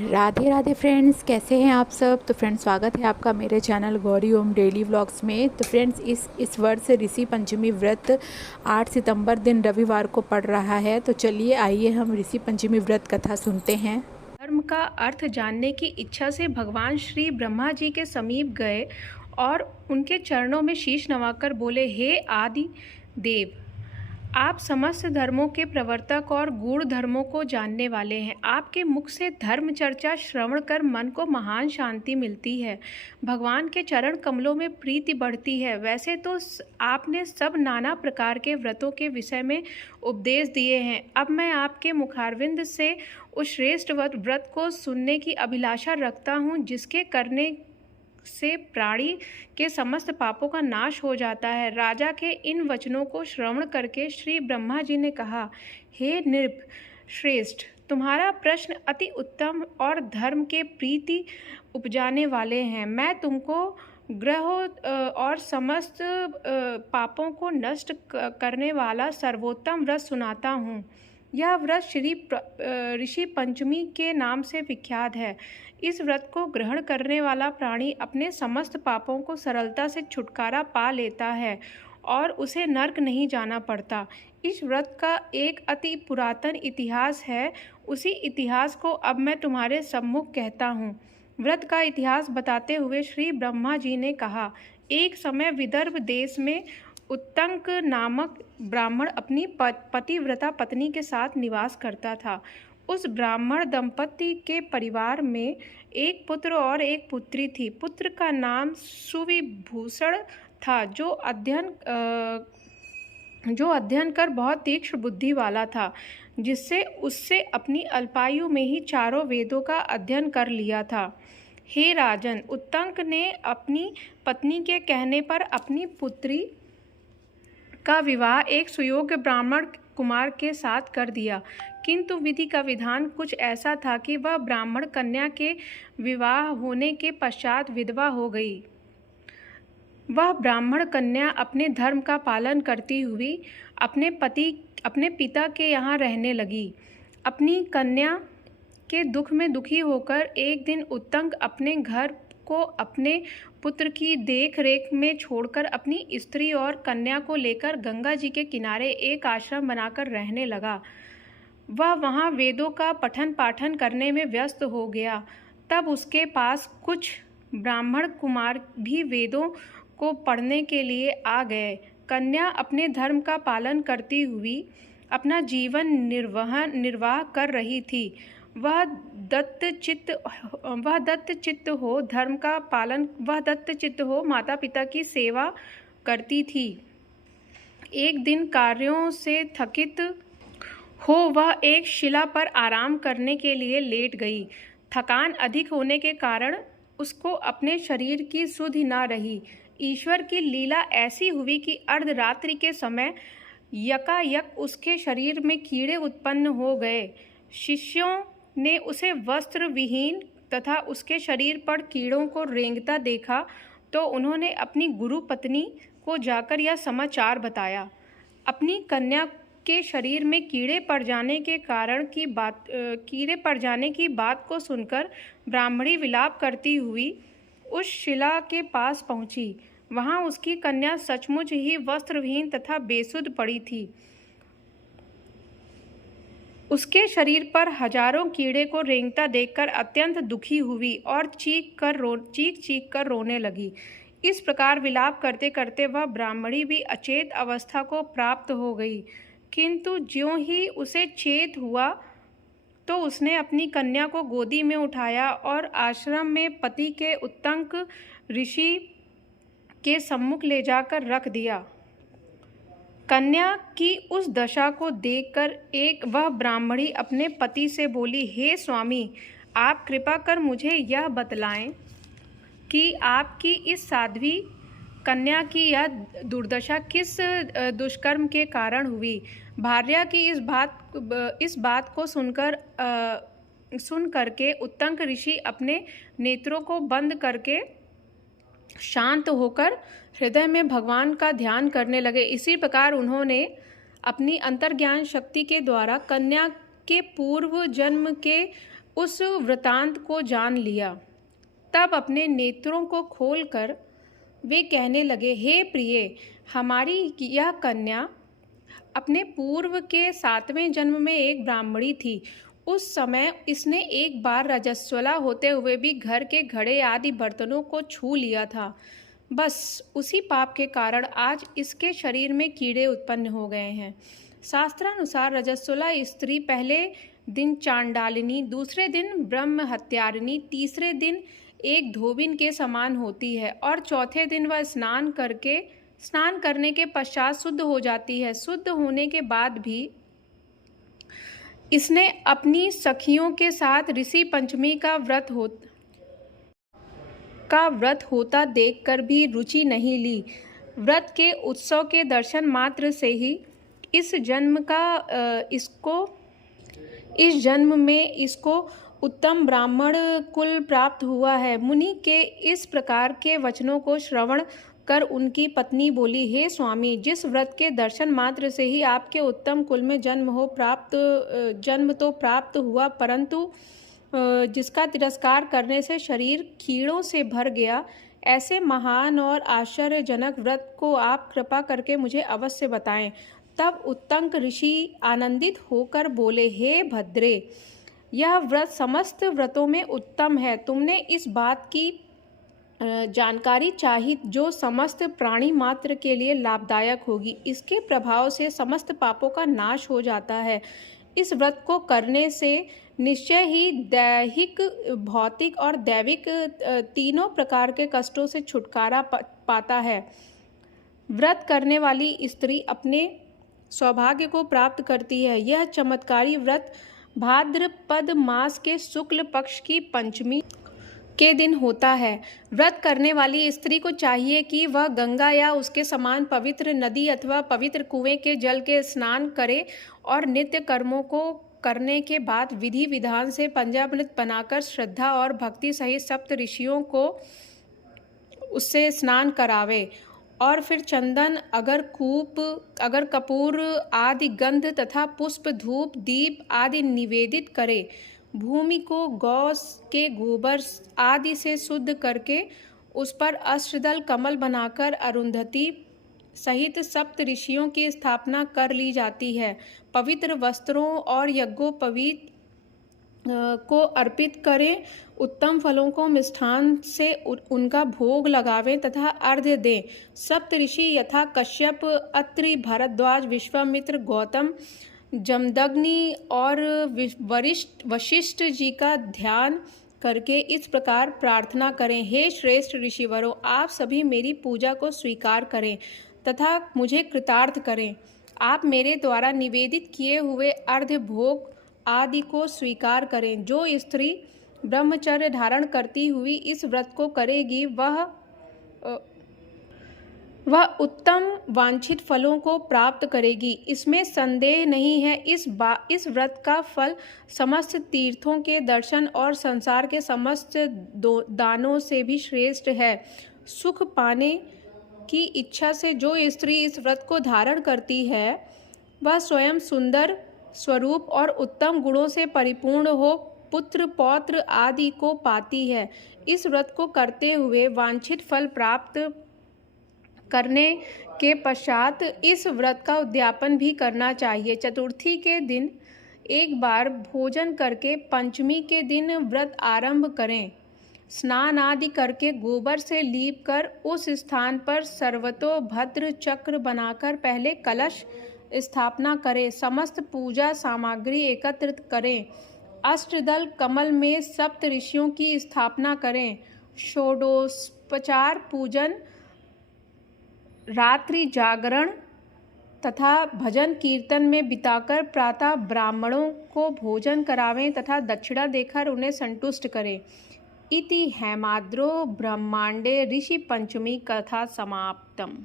Radhe Radhe friends, कैसे हैं आप सब। तो फ्रेंड्स, स्वागत है आपका मेरे चैनल गौरी ओम डेली व्लॉग्स में। तो फ्रेंड्स, इस वर्ष ऋषि पंचमी व्रत 8 सितंबर दिन रविवार को पड़ रहा है। तो चलिए आइए हम ऋषि पंचमी व्रत कथा सुनते हैं। धर्म का अर्थ जानने की इच्छा से भगवान श्री ब्रह्मा जी के समीप गए और उनके चरणों में शीश नवाकर बोले, हे आदि देव, आप समस्त धर्मों के प्रवर्तक और गूढ़ धर्मों को जानने वाले हैं। आपके मुख से धर्म चर्चा श्रवण कर मन को महान शांति मिलती है, भगवान के चरण कमलों में प्रीति बढ़ती है। वैसे तो आपने सब नाना प्रकार के व्रतों के विषय में उपदेश दिए हैं। अब मैं आपके मुखारविंद से उस श्रेष्ठ व्रत को सुनने की अभिलाषा रखता हूँ, जिसके करने से प्राणी के समस्त पापों का नाश हो जाता है। राजा के इन वचनों को श्रवण करके श्री ब्रह्मा जी ने कहा, हे नृप श्रेष्ठ, तुम्हारा प्रश्न अति उत्तम और धर्म के प्रीति उपजाने वाले हैं। मैं तुमको ग्रह और समस्त पापों को नष्ट करने वाला सर्वोत्तम व्रत सुनाता हूँ। यह व्रत ऋषि पंचमी के नाम से विख्यात है। इस व्रत को ग्रहण करने वाला प्राणी अपने समस्त पापों को सरलता से छुटकारा पा लेता है और उसे नर्क नहीं जाना पड़ता। इस व्रत का एक अति पुरातन इतिहास है। उसी इतिहास को अब मैं तुम्हारे सम्मुख कहता हूँ। व्रत का इतिहास बताते हुए श्री ब्रह्मा जी ने कहा, एक समय विदर्भ देश में उत्तंक नामक ब्राह्मण अपनी पतिव्रता पत्नी के साथ निवास करता था। उस ब्राह्मण दंपति के परिवार में एक पुत्र और एक पुत्री थी। पुत्र का नाम सुविभूषण था, जो अध्ययन कर बहुत तीक्ष्ण बुद्धि वाला था, जिससे उससे अपनी अल्पायु में ही चारों वेदों का अध्ययन कर लिया था। हे राजन, उत्तंक ने अपनी पत्नी के कहने पर अपनी पुत्री का विवाह एक सुयोग्य ब्राह्मण कुमार के साथ कर दिया, किंतु विधि का विधान कुछ ऐसा था कि वह ब्राह्मण कन्या के विवाह होने के पश्चात विधवा हो गई। वह ब्राह्मण कन्या अपने धर्म का पालन करती हुई अपने पिता के यहाँ रहने लगी। अपनी कन्या के दुख में दुखी होकर एक दिन उत्तंक अपने घर को अपने पुत्र की देख रेख में छोड़कर अपनी स्त्री और कन्या को लेकर गंगा जी के किनारे एक आश्रम बनाकर रहने लगा। वह वहाँ वेदों का पठन पाठन करने में व्यस्त हो गया। तब उसके पास कुछ ब्राह्मण कुमार भी वेदों को पढ़ने के लिए आ गए। कन्या अपने धर्म का पालन करती हुई अपना जीवन निर्वाह कर रही थी। वह दत्तचित्त हो माता पिता की सेवा करती थी। एक दिन कार्यों से थकित हो वह एक शिला पर आराम करने के लिए लेट गई। थकान अधिक होने के कारण उसको अपने शरीर की सुध न रही। ईश्वर की लीला ऐसी हुई कि अर्धरात्रि के समय यकायक उसके शरीर में कीड़े उत्पन्न हो गए। शिष्यों ने उसे वस्त्र विहीन तथा उसके शरीर पर कीड़ों को रेंगता देखा तो उन्होंने अपनी गुरु पत्नी को जाकर यह समाचार बताया। अपनी कन्या के शरीर में कीड़े पड़ जाने की बात को सुनकर ब्राह्मणी विलाप करती हुई उस शिला के पास पहुंची। वहां उसकी कन्या सचमुच ही वस्त्रविहीन तथा बेसुध पड़ी थी। उसके शरीर पर हजारों कीड़े को रेंगता देखकर अत्यंत दुखी हुई और चीख चीख कर रोने लगी। इस प्रकार विलाप करते करते वह ब्राह्मणी भी अचेत अवस्था को प्राप्त हो गई, किंतु ज्यों ही उसे चेत हुआ तो उसने अपनी कन्या को गोदी में उठाया और आश्रम में पति के उत्तंक ऋषि के सम्मुख ले जाकर रख दिया। कन्या की उस दशा को देखकर वह ब्राह्मणी अपने पति से बोली, हे स्वामी, आप कृपा कर मुझे यह बतलाएं कि आपकी इस साध्वी कन्या की यह दुर्दशा किस दुष्कर्म के कारण हुई। भार्या की इस बात को सुन करके उत्तंक ऋषि अपने नेत्रों को बंद करके शांत होकर हृदय में भगवान का ध्यान करने लगे। इसी प्रकार उन्होंने अपनी अंतर्ज्ञान शक्ति के द्वारा कन्या के पूर्व जन्म के उस वृतांत को जान लिया। तब अपने नेत्रों को खोलकर वे कहने लगे, हे प्रिय, हमारी यह कन्या अपने पूर्व के 7वें जन्म में एक ब्राह्मणी थी। उस समय इसने एक बार रजस्वला होते हुए भी घर के घड़े आदि बर्तनों को छू लिया था। बस उसी पाप के कारण आज इसके शरीर में कीड़े उत्पन्न हो गए हैं। शास्त्रानुसार रजस्वला स्त्री पहले दिन चांडालिनी, दूसरे दिन ब्रह्म हत्यारिणी, तीसरे दिन एक धोबिन के समान होती है और चौथे दिन वह स्नान करने के पश्चात शुद्ध हो जाती है। शुद्ध होने के बाद भी इसने अपनी सखियों के साथ ऋषि पंचमी का व्रत होता देखकर भी रुचि नहीं ली। व्रत के उत्सव के दर्शन मात्र से ही इस जन्म में इसको उत्तम ब्राह्मण कुल प्राप्त हुआ है। मुनि के इस प्रकार के वचनों को श्रवण कर उनकी पत्नी बोली, हे स्वामी, जिस व्रत के दर्शन मात्र से ही आपके उत्तम कुल में जन्म तो प्राप्त हुआ, परंतु जिसका तिरस्कार करने से शरीर कीड़ों से भर गया, ऐसे महान और आश्चर्यजनक व्रत को आप कृपा करके मुझे अवश्य बताएं। तब उत्तंक ऋषि आनंदित होकर बोले, हे भद्रे, यह व्रत समस्त व्रतों में उत्तम है। तुमने इस बात की जानकारी चाही जो समस्त प्राणी मात्र के लिए लाभदायक होगी। इसके प्रभाव से समस्त पापों का नाश हो जाता है। इस व्रत को करने से निश्चय ही दैहिक, भौतिक और दैविक तीनों प्रकार के कष्टों से छुटकारा पाता है। व्रत करने वाली स्त्री अपने सौभाग्य को प्राप्त करती है। यह चमत्कारी व्रत भाद्रपद मास के शुक्ल पक्ष की पंचमी के दिन होता है। व्रत करने वाली स्त्री को चाहिए कि वह गंगा या उसके समान पवित्र नदी अथवा पवित्र कुएं के जल के स्नान करे और नित्य कर्मों को करने के बाद विधि विधान से पंचामृत बनाकर श्रद्धा और भक्ति सहित सप्त ऋषियों को उससे स्नान करावे और फिर चंदन, अगर कपूर आदि गंध तथा पुष्प, धूप, दीप आदि निवेदित करे। भूमि को गौ के गोबर आदि से शुद्ध करके उस पर अष्टदल कमल बनाकर अरुंधति सहित सप्त ऋषियों की स्थापना कर ली जाती है। पवित्र वस्त्रों और यज्ञोपवीत को अर्पित करें। उत्तम फलों को मिष्ठान से उनका भोग लगावें तथा अर्घ्य दें। सप्त ऋषि यथा कश्यप, अत्रि, भारद्वाज, विश्वामित्र, गौतम, जमदग्नि और वशिष्ठ जी का ध्यान करके इस प्रकार प्रार्थना करें, हे श्रेष्ठ ऋषिवरों, आप सभी मेरी पूजा को स्वीकार करें तथा मुझे कृतार्थ करें। आप मेरे द्वारा निवेदित किए हुए अर्घ्य भोग आदि को स्वीकार करें। जो स्त्री ब्रह्मचर्य धारण करती हुई इस व्रत को करेगी वह उत्तम वांछित फलों को प्राप्त करेगी, इसमें संदेह नहीं है। इस व्रत का फल समस्त तीर्थों के दर्शन और संसार के समस्त दानों से भी श्रेष्ठ है। सुख पाने की इच्छा से जो स्त्री इस व्रत को धारण करती है वह स्वयं सुंदर स्वरूप और उत्तम गुणों से परिपूर्ण हो पुत्र पौत्र आदि को पाती है। इस व्रत को करते हुए वांछित फल प्राप्त करने के पश्चात इस व्रत का उद्यापन भी करना चाहिए। चतुर्थी के दिन एक बार भोजन करके पंचमी के दिन व्रत आरंभ करें। स्नान आदि करके गोबर से लीप कर उस स्थान पर सर्वतोभद्र चक्र बनाकर पहले कलश स्थापना करें। समस्त पूजा सामग्री एकत्रित करें। अष्टदल कमल में सप्त ऋषियों की स्थापना करें। षोडशोपचार पूजन, रात्रि जागरण तथा भजन कीर्तन में बिताकर प्रातः ब्राह्मणों को भोजन करावें तथा दक्षिणा देकर उन्हें संतुष्ट करें। इति हेमाद्रो ब्रह्मांडे ऋषि पंचमी कथा समाप्तम।